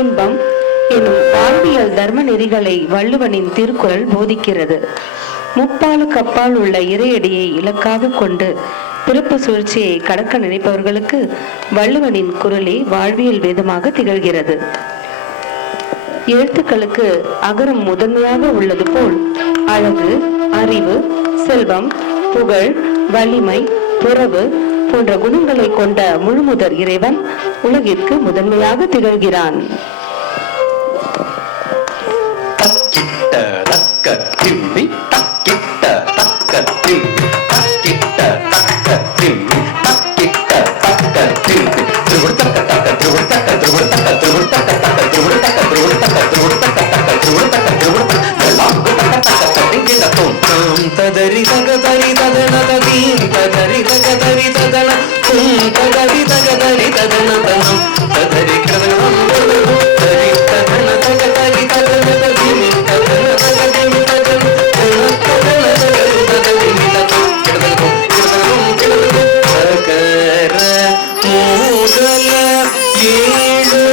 இன்பம் எனும் வாழ்வியல் தர்ம நெறிகளை வள்ளுவனின் திருக்குறள் போதிக்கிறது. முப்பாலுக்கு அப்பால் உள்ள இறையடியை இலக்காக கொண்டு பிறப்பு சுழற்சியை கடக்க நினைப்பவர்களுக்கு வள்ளுவனின் குரலே வாழ்வியல் வேதமாக திகழ்கிறது. எழுத்துக்களுக்கு அகரம் முதன்மையாக உள்ளது போல் அழகு, அறிவு, செல்வம், புகழ், வலிமை, துறவு போன்ற குணங்களை கொண்ட முழுமுதற் இறைவன் உலகிற்கு முதன்மையாக திகழ்கிறான். ததரி தக தரி ததன ததீம் ததரி தக தரி ததன கும் ததரி தக தரி ததன தனம் ததரி கடனம் தரி ததன தக தரி ததன ததீம் ததன தக தரி ததன ததன தகரு ததரி ததம் கடனம் கடனம் சகர மூதல ஏழு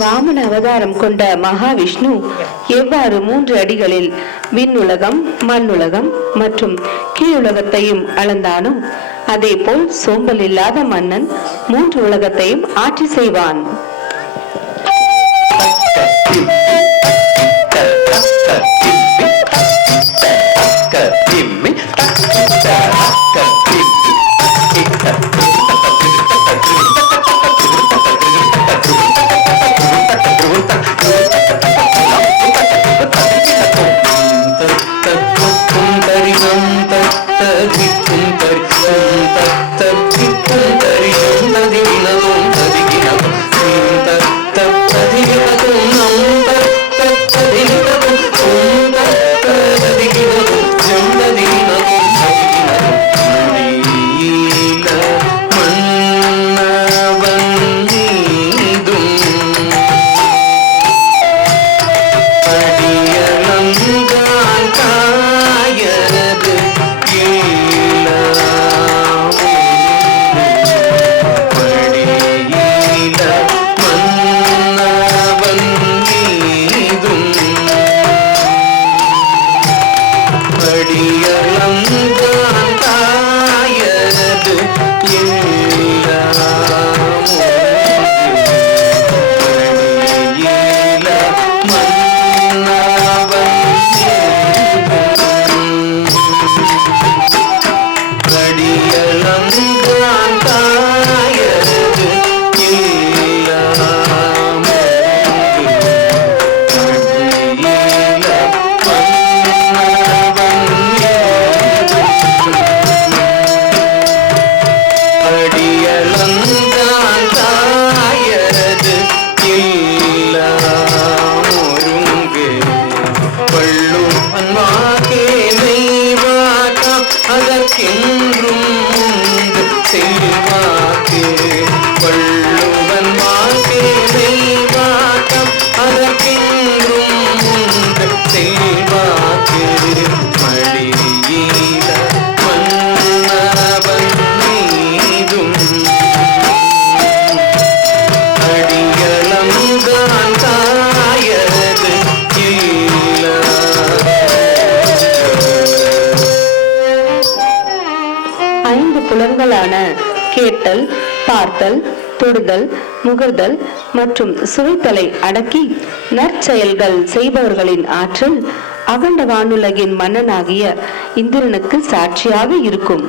வாமன அவதாரம் கொண்ட மகாவிஷ்ணு எவ்வாறு 3 அடிகளில் விண்ணுலகம், மண்ணுலகம் மற்றும் கீழுலகத்தையும் அளந்தானோ அதே போல் சோம்பல் இல்லாத மன்னன் 3 உலகத்தையும் ஆட்சி செய்வான். செயல்களான கேட்டல், பார்த்தல், தொடுதல், முகர்தல் மற்றும் சுவைத்தலை அடக்கி நற்செயல்கள் செய்பவர்களின் ஆற்றல் அகண்ட வானுலகின் மன்னனாகிய இந்திரனுக்கு சாட்சியாக இருக்கும்.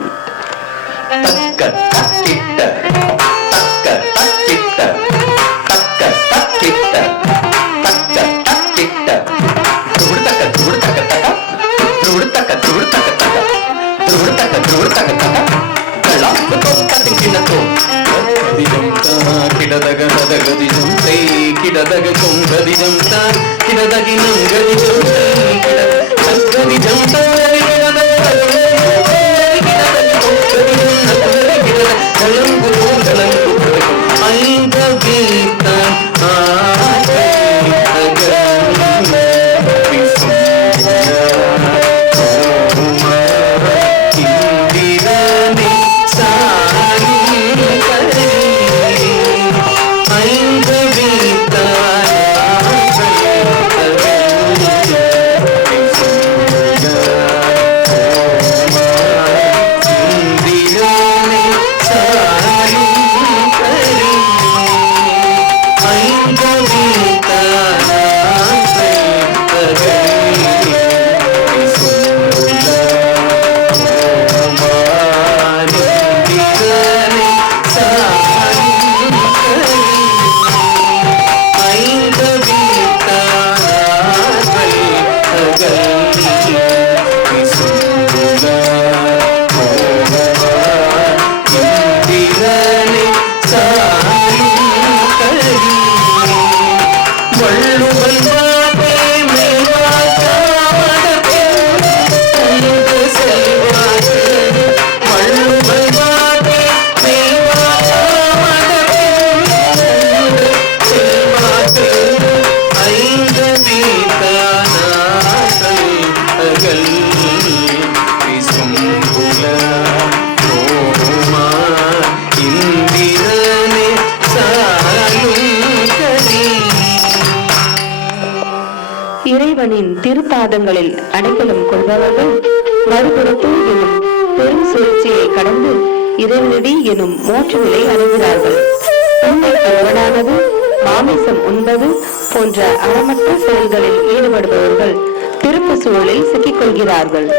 இறைவனின் திருப்பாதங்களில் அடைக்கலம் கொள்பவர்கள் மறுபுறத்து எனும் பெரும் சுழற்சியை கடந்து இறைவனடி எனும் மோட்ச நிலை அடைகிறார்கள். உண்மை கணவனானது மாமிசம் உண்பது போன்ற அறமற்ற செயல்களில் ஈடுபடுபவர்கள் திருப்பு சூழலில் சிக்கிக் கொள்கிறார்கள்.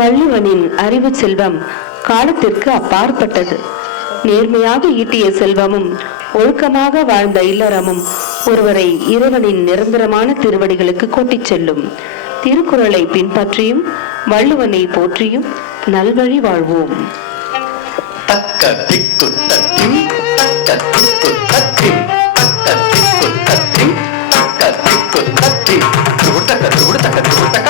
வள்ளுவனின் அறிவு செல்வம் காலத்திற்கு அப்பாற்பட்டது. நேர்மையாக ஈட்டிய செல்வமும் ஒழுக்கமாக வாழ்ந்த இல்லறமும் ஒருவரை இறைவனின் நிரந்தரமான திருவடிகளுக்கு கூட்டிச் செல்லும். திருக்குறளை பின்பற்றியும் வள்ளுவனை போற்றியும் நல்வழி வாழ்வோம். தக்க திக்கு தத்திம் தக்க திக்கு தத்திம் தக்க திக்கு தத்திம் தக்க திக்கு தத்திம் துடுத்தக்க துடுத்தக்க துடுத்தக்க